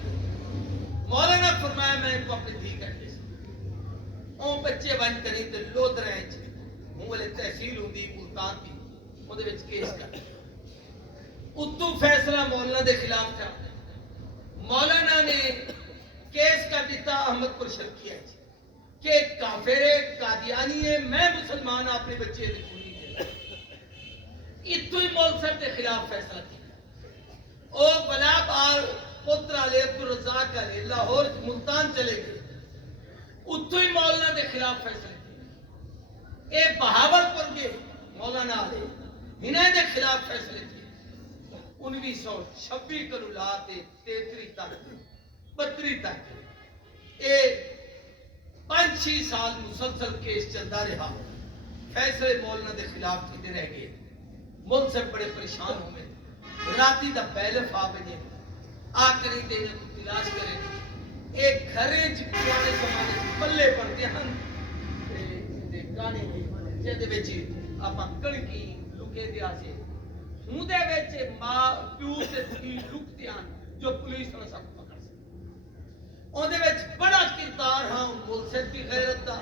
مولانا فرمایا میں کو اپنی دھی کرتے او بچے ون کری تے لود رہے چ ہوں والے تحصیل ہوندی ملتان دی اودے وچ کیس کر اتو فیصلہ مولانا دے خلاف تھا مولانا نے کیس کر دیتا احمد پر شرکیہ کہ کافر قادیانی ہے میں مسلمان اپنے بچے دے خونی دے اتو ہی مول صاحب دے خلاف فیصلہ کیا او بلا بار پتر علی عبد الرزاق علی لاہور ملتان چلے گئے اتو ہی مولانا دے خلاف فیصلہ کیا اے بہاول پر گئے مولانا علی انہیں دے خلاف فیصلے کیے 1926 کو لاتے 33 تک 32 تک اے 5-6 سال مسلسل کیس چلتا رہا فیصلے مولانا دے خلاف تھے رہ گئے ملک سے بڑے پریشان ہوئے راتی دا بیلف آ بجے آ کری دینے کو تلاش کریں ایک گھرے پرانے زمانے سے پلے پڑتے ہیں گانے جہدے وچ اپاں کڑکی لکے دیا سے ہوں دے وچ ماں پیو تے دھی لکتے ہیں جو پولیس نہ سب پکڑ سکے اون دے وچ بڑا کردار ہاں ملسد دی غیرت دا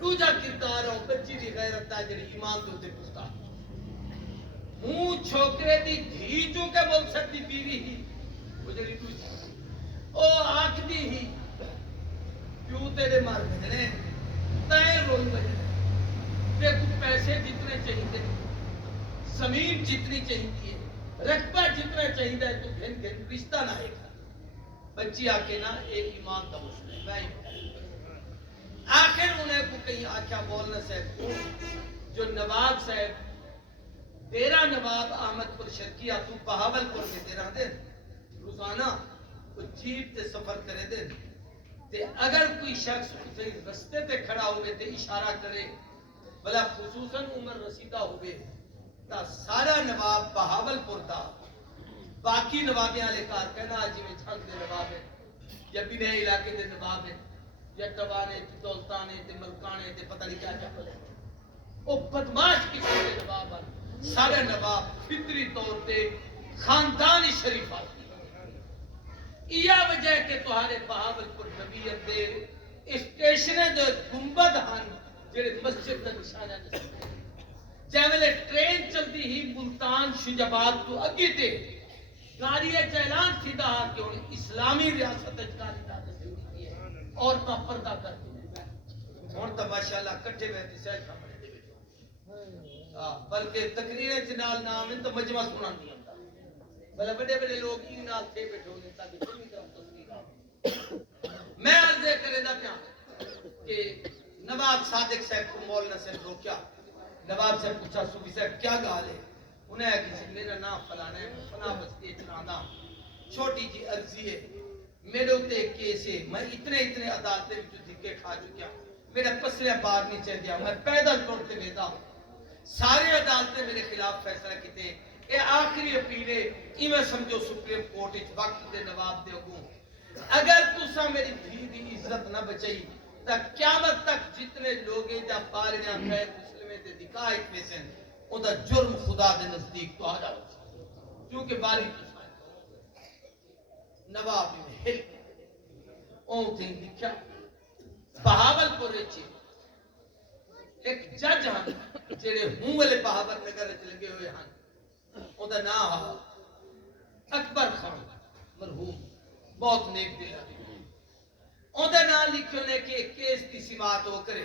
دوجا کردار ہاں بچی دی غیرت دا جڑی ایمان دے اوتے پستا ہوں چھوکرے دی دھی چونکہ ملسد دی بیوی ہی وہ جڑی دوجی او آنکھ دی ہی پیو تیرے مار بجنے تائیں روئی بجنے دیکھو پیسے جتنے چاہیے زمین جتنی چاہیے رقبہ جتنا چاہیے تو گھن گھن رشتہ نہ ایک بچی آکے نا ایک ایمان دا مسئلہ ہے آخر انہیں کو کہیں آکھا بولنا صاحب جو نواب صاحب تیرا نواب احمد پر شرکیہ تو بہاول پر کے تیرا دے روزانہ کوئی جیب تے سفر کرے دے تے اگر کوئی شخص رستے تے کھڑا ہوئے تے اشارہ کرے بلا خصوصاً عمر رسیدہ ہوئے تا سارا نواب بہاول پر دا باقی نوابیاں لے کار کہنا آجی میں چھنگ دے نواب ہے یا بینے علاقے دے نواب ہے یا ٹوانے تے دولتانے تے ملکانے تے پتہ نہیں کیا کیا پلے او بدماش کسی کے نواب آنے سارے نواب فطری طور تے خاندانی شریف آتی یہ وجہ ہے کہ تمہارے بہاول پر نبی دے اسٹیشنے دے گنبد ہن جڑے مسجد دا نشانہ نشانہ جیولے ٹرین چلتی ہی ملتان شجاباد تو اگی تے گاڑی اعلان سیدھا کہ انہیں اسلامی ریاست اجکاری دادت ہوئی ہے اور تا پردہ کر دی اور تا ماشاءاللہ کٹھے بیٹھے سیل کھمڑے دے بیٹھے بلکہ تقریر چنال نام ہے تو مجمع سنا نہیں ہوتا بلے بڑے بڑے لوگ ہی نال تھے بیٹھے ہونے تاکہ چلی طرف تصویر آئے میں عرضے کرے دا پیا کہ نواب صادق صاحب کو مولانا سے روکیا نواب صاحب پوچھا صوفی صاحب کیا گال ہے انہیں ہے کہ میرا نام فلانا ہے فلاں بستی اتنا چھوٹی جی عرضی ہے میرے ہوتے کیس ہے میں اتنے عدالتیں جو دھکے کھا چکیا میرا پسلے بار نہیں چاہ دیا میں پیدل توڑتے بیتا سارے عدالتیں میرے خلاف فیصلہ کیتے اے آخری اپیلے میں سمجھو سپریم کورٹ اس وقت دے نواب دے اگوں اگر تسا میری دھی دی عزت نہ بچائی تا قیامت تک جتنے لوگیں جا پاریاں خیر مسلمیں دے دکھائے پیسیں ان دا جرم خدا دے نزدیک تو آ جاؤ کیونکہ باری تسا نواب میں ہل اون تھیں دکھا بہاول پور رچے ایک جج ہن جڑے ہوں والے بہاول نگر وچ لگے ہوئے ہن ਉਹਦਾ ਨਾਮ ਅਕਬਰ ਖਾਨ ਮਰਹੂਮ, ਬਹੁਤ ਨੇਕ ਦਿਲ ਆਦਮੀ। ਉਹਦਾ ਨਾਮ ਲਿਖਿਓ ਨੇ ਕਿ ਕੇਸ ਦੀ ਸਿਮਾਤ ਹੋ ਕਰੇ।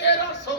1300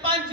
5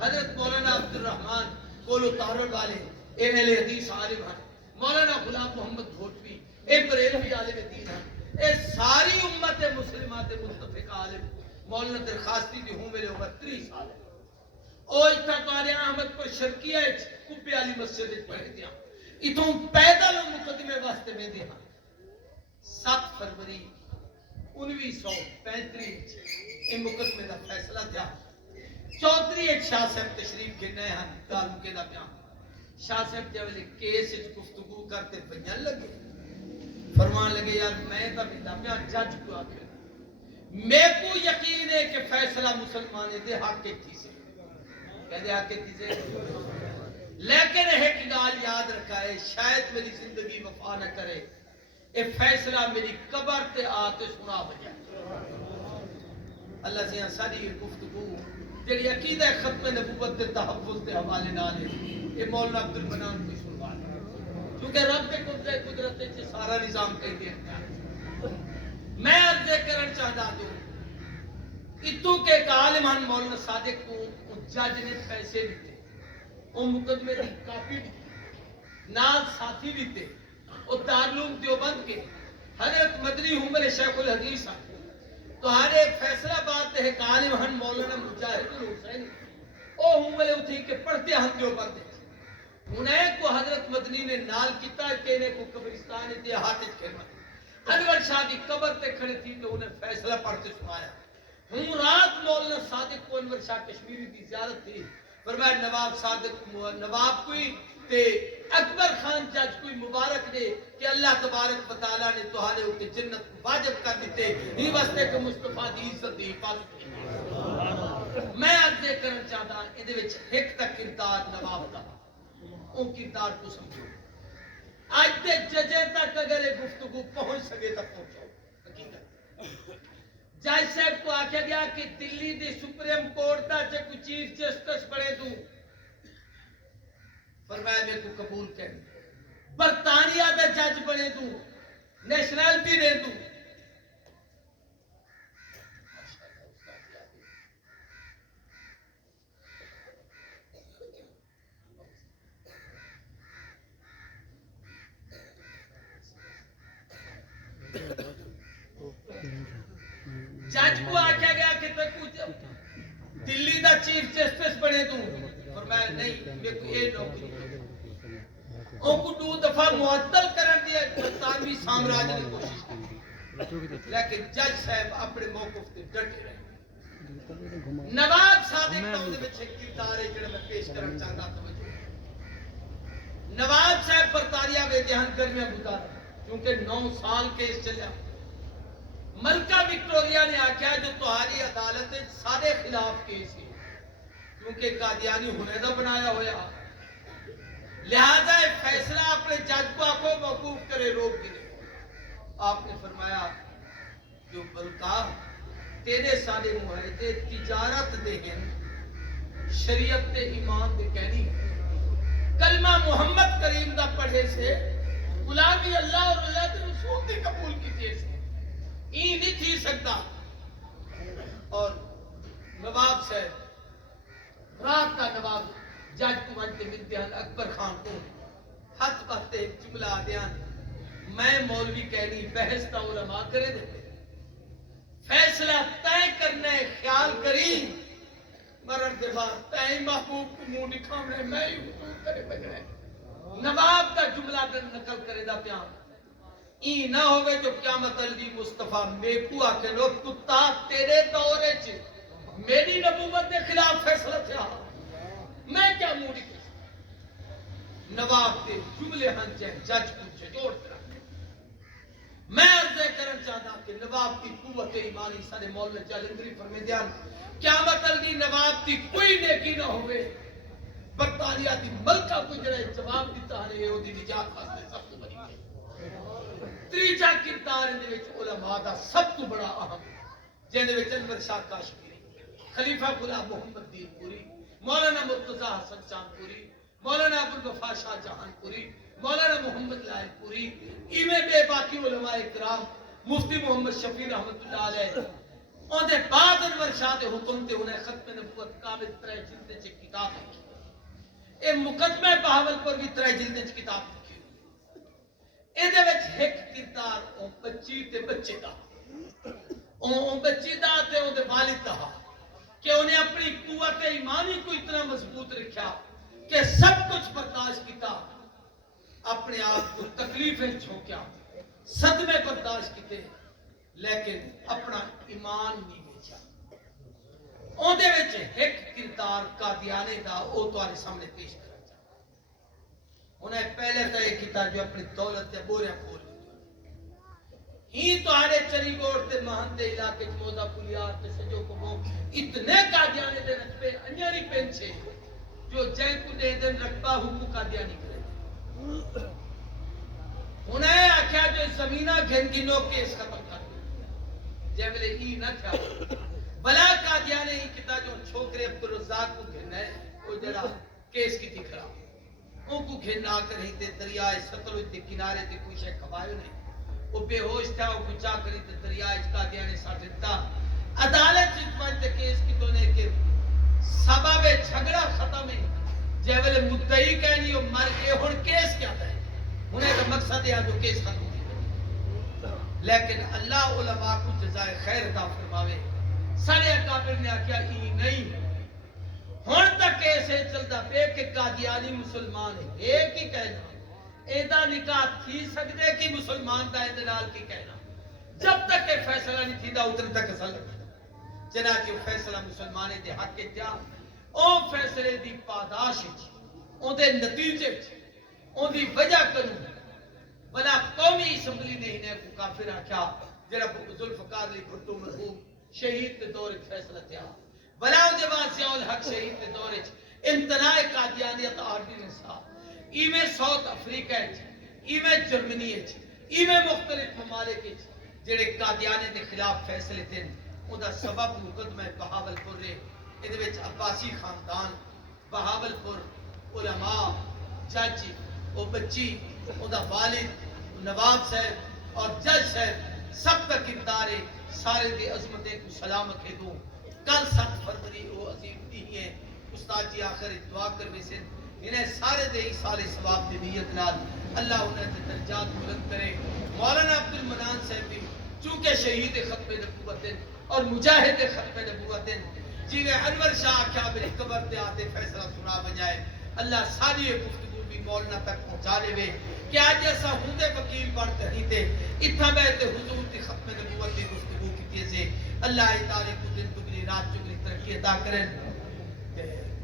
حضرت مولانا عبد الرحمن کولو تارڑ والے اے اہل حدیث عالم ہیں، مولانا غلام محمد بھوٹوی اے بریلوی عالم دین ہیں، اے ساری امت مسلمہ دے متفق عالم مولانا درخواستی دی ہوں میرے عمر 30 سال ہے او اتھا تارے احمد پر شرکیہ کبے علی مسجد پڑھے دیا اتھوں پیدل مقدمے واسطے میں دیا 7 فروری 1935 یہ مقدمے دا فیصلہ تھا چودھری شاہ صاحب تشریف گھنے ہیں تعلقے دا بیان شاہ صاحب جب کیس گفتگو کرتے بنیان لگے فرمان لگے یار میں تا بھی دا بیان جج کو آکھر میں کو یقین ہے کہ فیصلہ مسلمان دے حق کے تھی سے کہتے حق کے تھی سے لیکن ایک گال یاد رکھا ہے شاید میری زندگی وفا نہ کرے اے فیصلہ میری قبر تے آتے سنا بجائے اللہ سے ساری گفتگو جڑی عقیدہ ختم نبوت تے تحفظ تے حوالے نال اے مولانا عبد المنان کو سنوا کیونکہ رب کے قدرت سے سارا نظام کہہ دیا میں عرض کرن چاہتا ہوں اتو کے ایک عالم ہیں مولانا صادق کو جج نے پیسے دیتے وہ مقدمے دی کاپی دیتے نال ساتھی دیتے اور دارالعلوم دیوبند کے حضرت مدنی عمر شیخ الحدیث ہیں تو ہارے فیصلہ بات ہے کہ عالم ہیں مولانا مجاہد الحسین او عمر اٹھی کہ پڑھتے ہیں دیوبند انہیں کو حضرت مدنی نے نال کیتا کہ انہیں کو قبرستان دے ہاتھ کھیلنا انور شاہ دی قبر تے کھڑے تھی تو انہیں فیصلہ پڑھتے سنایا ہوں رات مولانا صادق کو انور شاہ کشمیری دی زیارت تھی فرمایا نواب صادق نواب کوئی تے اکبر خان جج کوئی مبارک دے کہ اللہ تبارک و تعالیٰ نے تہارے ہوتے جنت کو واجب کر دیتے ہی واسطے کہ مصطفیٰ دی عزت دی حفاظت کی میں عرض کرنا چاہتا ادھے وچ ایک تک کردار نواب دا ان کردار کو سمجھو آج تے ججے تک اگر یہ گفتگو پہنچ سکے تک پہنچو حقیقت جج صاحب کو آکھا گیا کہ دلی دی سپریم کورٹ دا جے کوئی چیف جسٹس بڑے دوں فرمایا میں کو قبول کریں برطانیہ دا جج بڑے دوں نیشنل بھی رہ دوں جج کو آکھا گیا کہ تو کچھ دلی دا چیف جسٹس بنے دوں فرمایا نہیں میں کو یہ نوکری او کو 2 دفعہ معطل کرن دیا برطانوی سامراج نے کوشش کی لیکن جج صاحب اپنے موقف تے ڈٹے رہے نواب صادق دا دے وچ کردار ہے جڑا میں پیش کرنا چاہتا توجہ نواب صاحب برطانیہ میں دہان گرمیاں گزارا کیونکہ 9 سال کیس چلیا ملکہ وکٹوریا نے آکھیا جو تہاری عدالت سارے خلاف کیس ہے کیونکہ قادیانی حنیدہ بنایا ہویا لہذا فیصلہ اپنے جج کو آکھو موقوف کرے روک دے آپ نے فرمایا جو بلکہ تیرے سارے معاہدے تجارت دے ہیں شریعت تے ایمان دے کہنی کلمہ محمد کریم دا پڑھے سے غلامی اللہ اور اللہ کے رسول دی قبول کی تیز ہے یہ نہیں تھی سکتا اور نواب صاحب رات کا نواب جج کو منتے ملتے ہیں اکبر خان کو ہاتھ پہتے ایک جملہ آدیان میں مولوی کہنی بحث تا علماء کرے دیتے فیصلہ طے کرنے خیال کری مرن کے بعد طے محبوب کو منہ نکھامنے میں ہی حضور کرے بجائے نواب کا جملہ نقل کرے دا پیان ای نہ ہوئے جو قیامت علی مصطفیٰ میکو آکے لو کتا تیرے دورے چھے میری نبوت کے خلاف فیصلہ تھا میں کیا موڑی کسی نواب دے جملے ہنچے جج پوچھے جوڑ کر میں عرض کرن چاہتا کہ نواب کی قوت ایمانی سارے مولا جالندری فرمے دیان قیامت علی نواب کی کوئی نیکی نہ ہوئے برطانیہ دی ملکہ کو جڑے جواب دیتا ہے یہ دی نجات واسطے سب کو بری تریجا کردار اندے وچ علماء دا سب تو بڑا اہم جن وچ انور شاہ کاشمیری خلیفہ غلام محمد دین پوری مولانا مرتضی حسن چاند پوری مولانا ابوالوفا شاہ جہان پوری مولانا محمد لائق پوری ایویں بے باقی علماء اکرام مفتی محمد شفیع رحمت اللہ علیہ اون دے بعد انور شاہ دے حکم تے انہیں ختم نبوت کامل 3 جلدیں چ کتاب لکھی اے مقدمہ بہاولپور بھی 3 جلدیں چ کتاب لکھی اے دے وچ ایک کردار او بچی تے بچے دا او بچی دا تے او دے والد دا کہ انہیں اپنی قوت ایمانی کو اتنا مضبوط رکھا کہ سب کچھ برداشت کیتا اپنے آپ کو تکلیفیں چھوکیا صدمے برداشت کیتے لیکن اپنا ایمان نہیں بیچا اون دے وچ ایک کردار قادیانے دا او تواڈے سامنے پیش کرنا چاہتا انہیں پہلے تو یہ کیتا جو اپنی دولت تے بوریاں کھول ہی تواڈے چری گوڑ تے مہان دے علاقے وچ موزا پلیار تے سجو کو وہ اتنے قادیانے دے رتبے انجری پنچے جو جن کو دے دن رقبہ حقوق قادیانی کرے انہیں آکھیا جو زمینہ گھن گنو کیس ختم کر جے ویلے ای نہ تھا بلا قادیانے ہی کتا جو چھوکرے عبدالرزاق کو گھن ہے وہ جڑا کیس کی تھی کھڑا ان کو گھن آ کر ہی تے دریائے ستلج دے کنارے تے کوئی شے کھوایو نہیں وہ بے ہوش تھا وہ بچا کری تے دریائے قادیانے ساٹھ دیتا عدالت چیز تے کیس کی تو نے کہ سبب جھگڑا ختم ہے جے ویلے مدعی کہنی وہ مر گئے ہن کیس کیا ہے انہیں کا مقصد ہے جو کیس ختم ہو لیکن اللہ علماء کو جزائے خیر عطا فرماوے سارے اکابر نے آکھیا ای نہیں ہن تک کیسے چلدا پے کہ قادیانی مسلمان ہے ایک ہی کہنا ایدا نکاح تھی سکدے کہ مسلمان دا ایدے نال کی کہنا جب تک کہ فیصلہ نہیں تھی دا اتنے تک اصل چنانچہ فیصلہ مسلمان دے حق کے جا او فیصلے دی پاداش اون دے نتیجے اون دی وجہ کنوں بلا قومی اسمبلی نے انہیں کو کافر آکھیا جڑا ذوالفقار علی بھٹو مرحوم شہید کے دور فیصلہ تھیا بلا اون دے بعد ضیاء الحق شہید کے دور امتناع قادیانیت آرڈی نصاب ایویں ساؤتھ افریقہ ایویں جرمنی ایویں مختلف ممالک جڑے قادیانے دے خلاف فیصلے تھے اون دا سبب مقدمہ بہاولپور رے ادے وچ عباسی خاندان بہاولپور علماء جج او بچی اون دا والد نواب صاحب اور جج صاحب سب کا کردار ہے سارے دی عظمت کو سلام رکھے دو کل 7 فروری وہ عظیم دی ہے استاد جی آخر دعا کروے سے انہیں سارے دے سارے ثواب دی نیت نال اللہ انہیں دے درجات بلند کرے مولانا عبد المنان صاحب بھی چونکہ شہید ختم نبوت اور مجاہد ختم نبوت جنہیں انور شاہ کیا میری قبر تے آتے فیصلہ سنا بجائے اللہ ساری گفتگو بھی مولانا تک پہنچا لے کہ آج ایسا ہوندے وکیل بڑھتے ہی تے اتنا بیتے حضور تی ختم نبوت تی گفتگو کی تیزے اللہ تعالی کو دن تگلی رات چگلی ترقی عطا کریں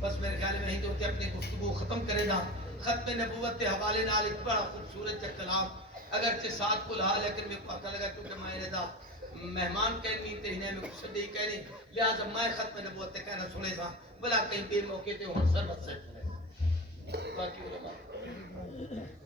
بس میرے خیال میں ہی تو اپنی گفتگو ختم کرے گا ختم نبوت کے حوالے نال ایک بڑا خوبصورت کا کلام اگرچہ ساتھ کو لہا لیکن میں کو پتہ لگا کیونکہ میں دا مہمان کہنی تے انہیں میں کچھ دے کہنی لہذا میں ختم نبوت تے کہنا سنے گا بلا کہیں بے موقع تے ہون سر بس ہے باقی علماء